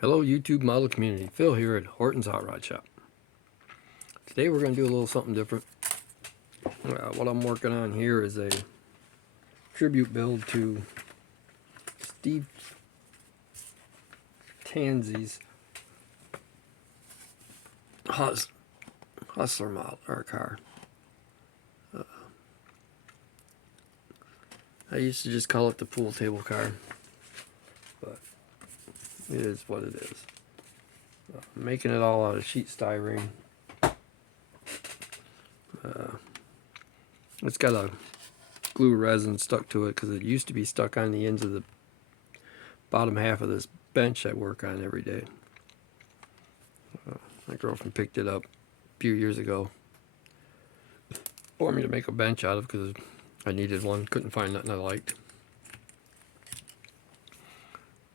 Hello YouTube model community, Phil here at Horton's Hot Rod Shop. Today we're going to do a little something different. What I'm working on here is a tribute build to Steve Tanzi's Hustler model, or car. I used to just call it the pool table car, but it is what it is. I'm making it all out of sheet styrene. It's got a glue resin stuck to it because it used to be stuck on the ends of the bottom half of this bench I work on every day. My girlfriend picked it up a few years ago for me to make a bench out of because I needed one. Couldn't find nothing I liked.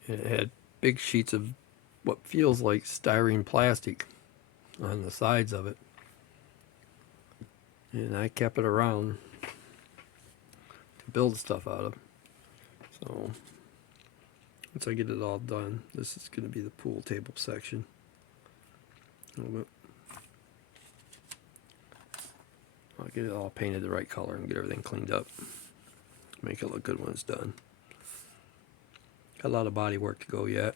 And it had big sheets of what feels like styrene plastic on the sides of it. And I kept it around to build stuff out of. So once I get it all done, this is going to be the pool table section. I'll get it all painted the right color and get everything cleaned up. Make it look good when it's done. Got a lot of body work to go yet.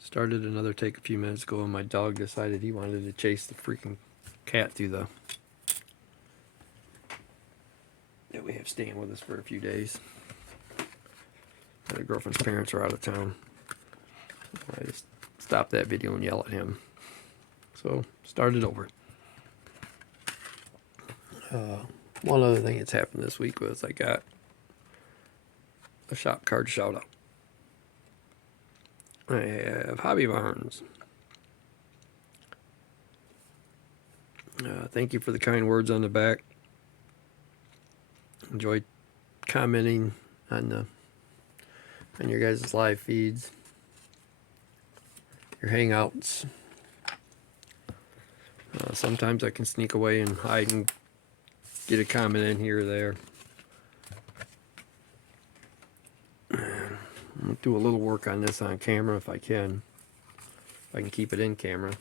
Started another take a few minutes ago and my dog decided he wanted to chase the freaking cat through the... that we have staying with us for a few days. My girlfriend's parents are out of town. I just stopped that video and yell at him. So, started over. One other thing that's happened this week was I got a shop card shout out. I have Hobby Barnes. Thank you for the kind words on the back. Enjoyed commenting on your guys' live feeds, your hangouts. Sometimes I can sneak away and hide and get a comment in here or there. I'm going to do a little work on this on camera if I can. If I can keep it in camera.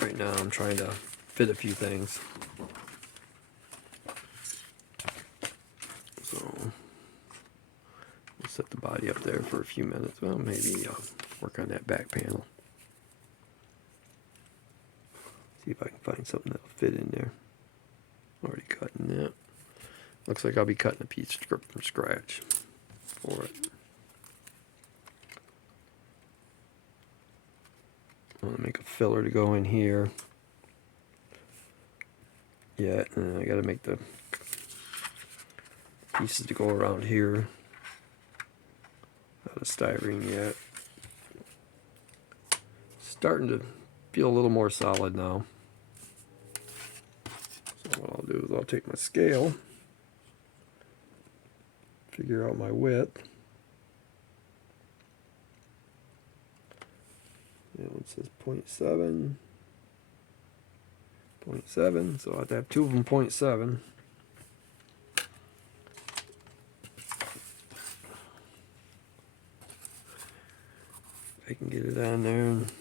Right now I'm trying to fit a few things. So we'll set the body up there for a few minutes. Well, maybe work on that back panel. See if I can find something that'll fit in there. Already cutting that. Looks like I'll be cutting a piece from scratch for it. I want to make a filler to go in here. Yeah, and I got to make the pieces to go around here. Out of styrene yet. Starting to feel a little more solid now. So what I'll do is I'll take my scale, figure out my width. That one says 0.7. 0.7, so I have to have two of them 0.7. I can get it on there and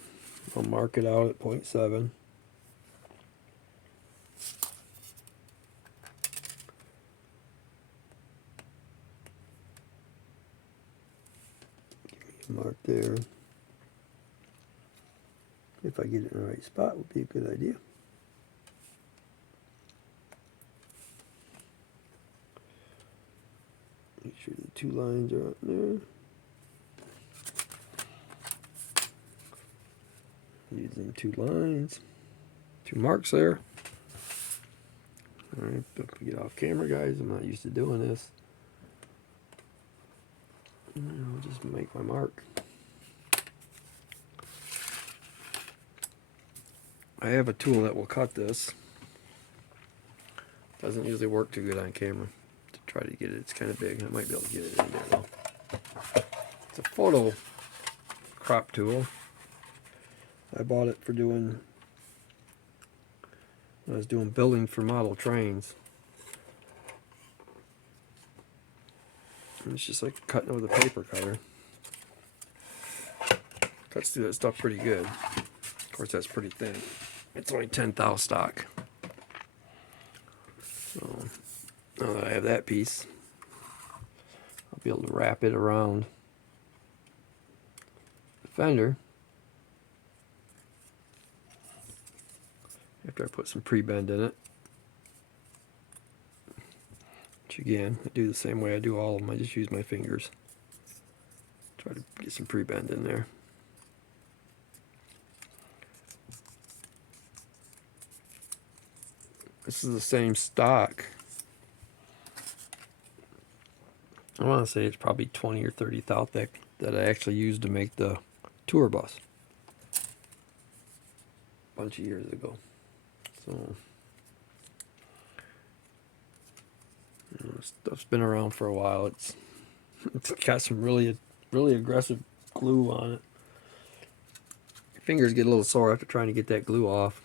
I'll mark it out at 0.7. Give me a mark there. If I get it in the right spot, would be a good idea. Make sure the two lines are up there. Using two lines, two marks there. Alright, get off camera, guys. I'm not used to doing this. I'll just make my mark. I have a tool that will cut this. Doesn't usually work too good on camera. To try to get it, it's kind of big. I might be able to get it in there though. It's a photo crop tool. I bought it for doing, when I was doing building for model trains. And it's just like cutting with a paper cutter. Cuts through that stuff pretty good. Of course, that's pretty thin. It's only 10 thou stock. So now that I have that piece, I'll be able to wrap it around the fender after I put some pre-bend in it. Which again, I do the same way I do all of them. I just use my fingers. Try to get some pre-bend in there. This is the same stock. I want to say it's probably 20 or 30 thou thick that I actually used to make the tour bus a bunch of years ago. So stuff's been around for a while. It's got some really aggressive glue on it. Your fingers get a little sore after trying to get that glue off,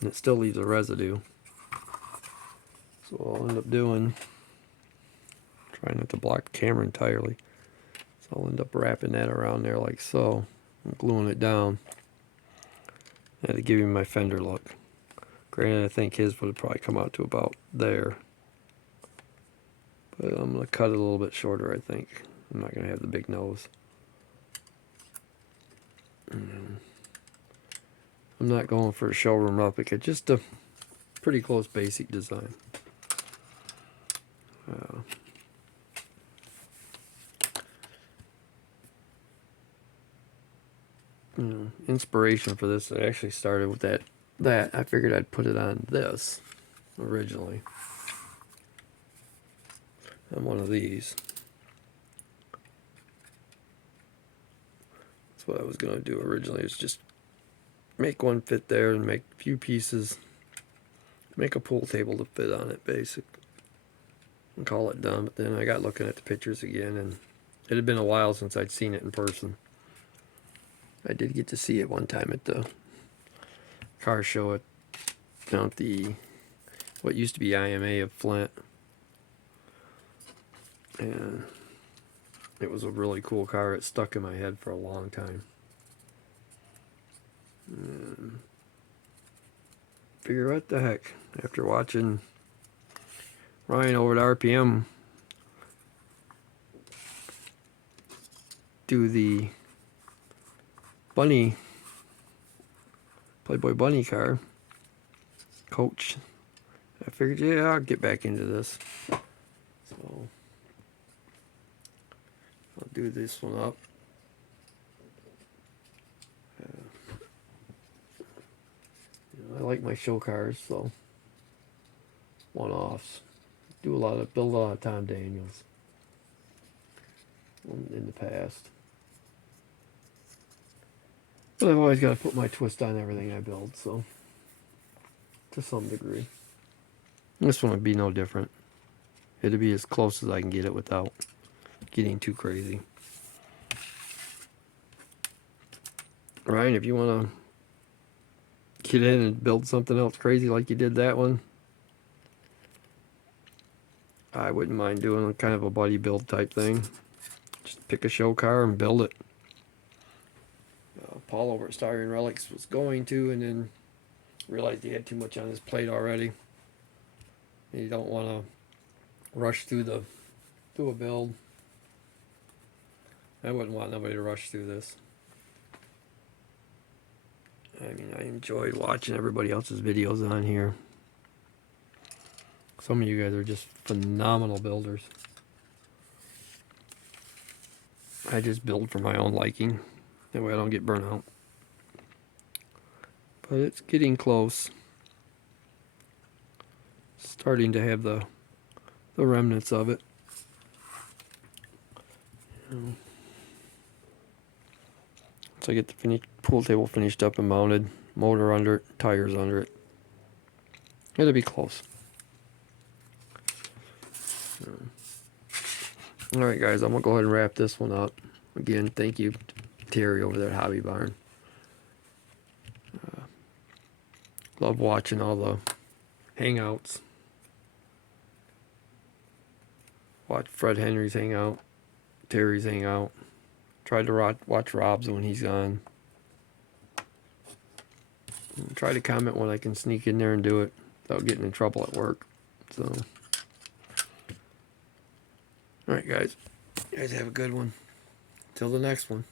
and it still leaves a residue. So what I'll end up doing, trying not to block the camera entirely, so I'll end up wrapping that around there like so, and gluing it down. That'll give me my fender look. Granted, I think his would have probably come out to about there. But I'm going to cut it a little bit shorter, I think. I'm not going to have the big nose. I'm not going for a showroom replica, just a pretty close basic design. Inspiration for this, I actually started with that. I figured I'd put it on this originally. On one of these. That's what I was going to do originally, was just make one fit there and make a few pieces, make a pool table to fit on it, basic, and call it done. But then I got looking at the pictures again, and it had been a while since I'd seen it in person. I did get to see it one time at the car show down at the, what used to be IMA of Flint. And it was a really cool car. It stuck in my head for a long time. And figure what the heck, after watching Ryan over at RPM do the bunny, Playboy bunny car coach, I figured, yeah, I'll get back into this. So I'll do this one up. I like my show cars, so one-offs. Build a lot of Tom Daniels in the past. But I've always got to put my twist on everything I build, so to some degree. This one would be no different. It'd be as close as I can get it without getting too crazy. Ryan, if you want to get in and build something else crazy like you did that one, I wouldn't mind doing kind of a buddy build type thing. Just pick a show car and build it. Paul over at Styrene Relics was going to, and then realized he had too much on his plate already. You don't want to rush through a build. I wouldn't want nobody to rush through this. I mean, I enjoyed watching everybody else's videos on here. Some of you guys are just phenomenal builders. I just build for my own liking. That way I don't get burnt out. But it's getting close. Starting to have the remnants of it. Once I get the pool table finished up and mounted, motor under it, tires under it, it'll be close. Alright guys, I'm going to go ahead and wrap this one up. Again, thank you Terry over there at Hobby Barn. Love watching all the hangouts watch Fred Henry's Hangout, Terry's Hangout. Tried to watch Rob's when he's gone. And try to comment when I can sneak in there and do it without getting in trouble at work. So, alright guys. You guys have a good one. Till the next one.